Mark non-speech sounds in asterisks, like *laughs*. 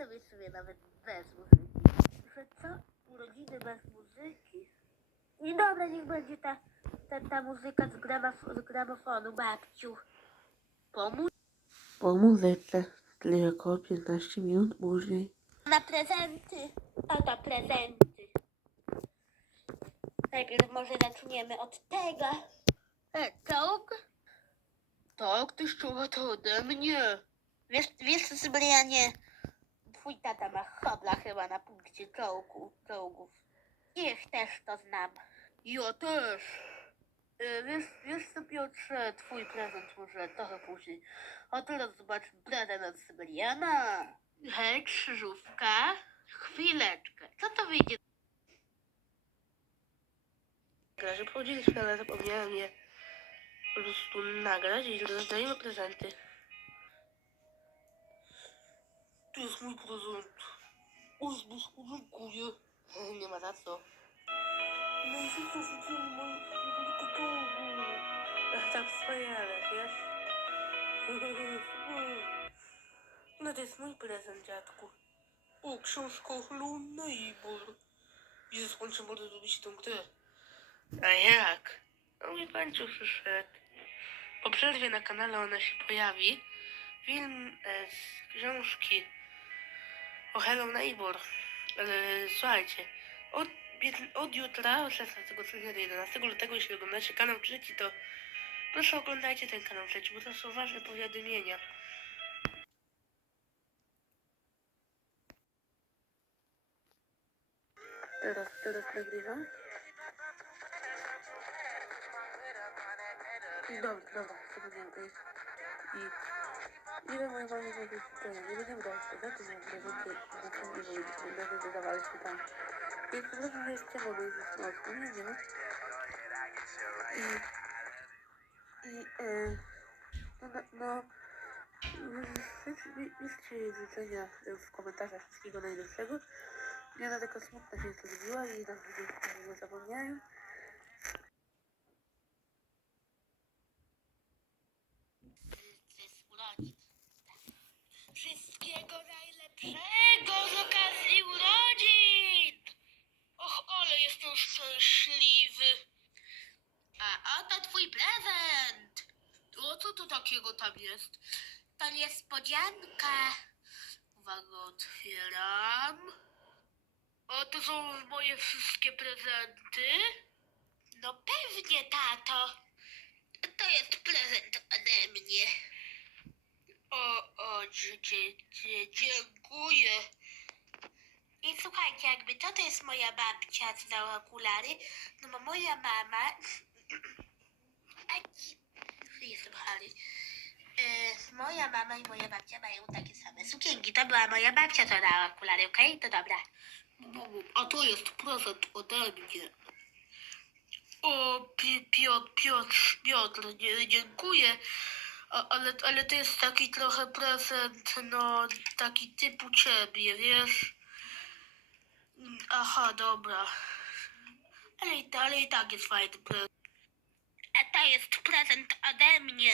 zrobię sobie nawet bez muzyki. Że co? Urodziny bez muzyki? I dobra, niech będzie ta, ta, ta muzyka z, gramaf- z gramofonu, babciu. Pomóż Po muzyce, czyli około 15 minut później. na prezenty. Oto prezenty. Najpierw może zaczniemy od tego. E, czołg? Tak, ty szczuła to ode mnie. Wiesz, wiesz Cybrianie, twój tata ma habla chyba na punkcie czołgu, czołgów. Ich też to znam. Ja też. E, Wiesz, wiesz co Piotrze, twój prezent może trochę później. A teraz zobacz od Syberiana. Hej, krzyżówka. Chwileczkę. Co to wyjdzie? Że podzieliśmy, ale zapomniałem je po prostu nagrać i rozdajemy prezenty. To jest mój prezent. O, zbyszku, dziękuję. Nie ma za co. No i wszyscy rzucili mojego czołgu. Ach, tak wspaniale, wiesz? *laughs* No to jest mój prezent, dziadku. O, książka Hello Neighbor. Jezus, kończę bardzo lubić tę grę. A jak? No mój pańciu przyszedł. Po przerwie na kanale ona się pojawi. Film e, z książki o Hello Neighbor. Ale słuchajcie, od, od jutra, od 16 stycznia do 11 lutego, jeśli oglądacie kanał trzeci, to proszę oglądajcie ten kanał trzeci, bo to są ważne powiadomienia. Teraz, teraz nagrywam. Dobra, dobra, zapomniałem. I, i ile mama mówi, to nie będę brać prezenty, nie prezenty, prezenty, bo prezenty wydawaliśmy tam. I po prostu jest czemu, bo jest słodko, nie wiem. I, i, e, no, no, no, piszcie życzenia w komentarzach wszystkiego najlepszego. Ja na taka smutna się zrobiła i na nie zapomniałem. Wszystkiego najlepszego z okazji urodzin! Och, ale jestem szczęśliwy. A oto twój prezent. O co to takiego tam jest? To niespodzianka. Uwaga, otwieram. O, to są moje wszystkie prezenty? No pewnie, tato. To jest prezent ode mnie. O, o, dziękuję. I słuchajcie, jakby to, to jest moja babcia, co dała okulary, no bo moja mama... Jestem chory. E, moja mama i moja babcia mają takie same sukienki. To była moja babcia, co dała okulary, okej? To dobra. A to jest prezent ode mnie. O, Pi- Piotr, Piotr, Piotr, dziękuję. Ale, ale to jest taki trochę prezent, no, taki typu ciebie, wiesz? Aha, dobra. Ale, ale i tak jest fajny prezent. A to jest prezent ode mnie.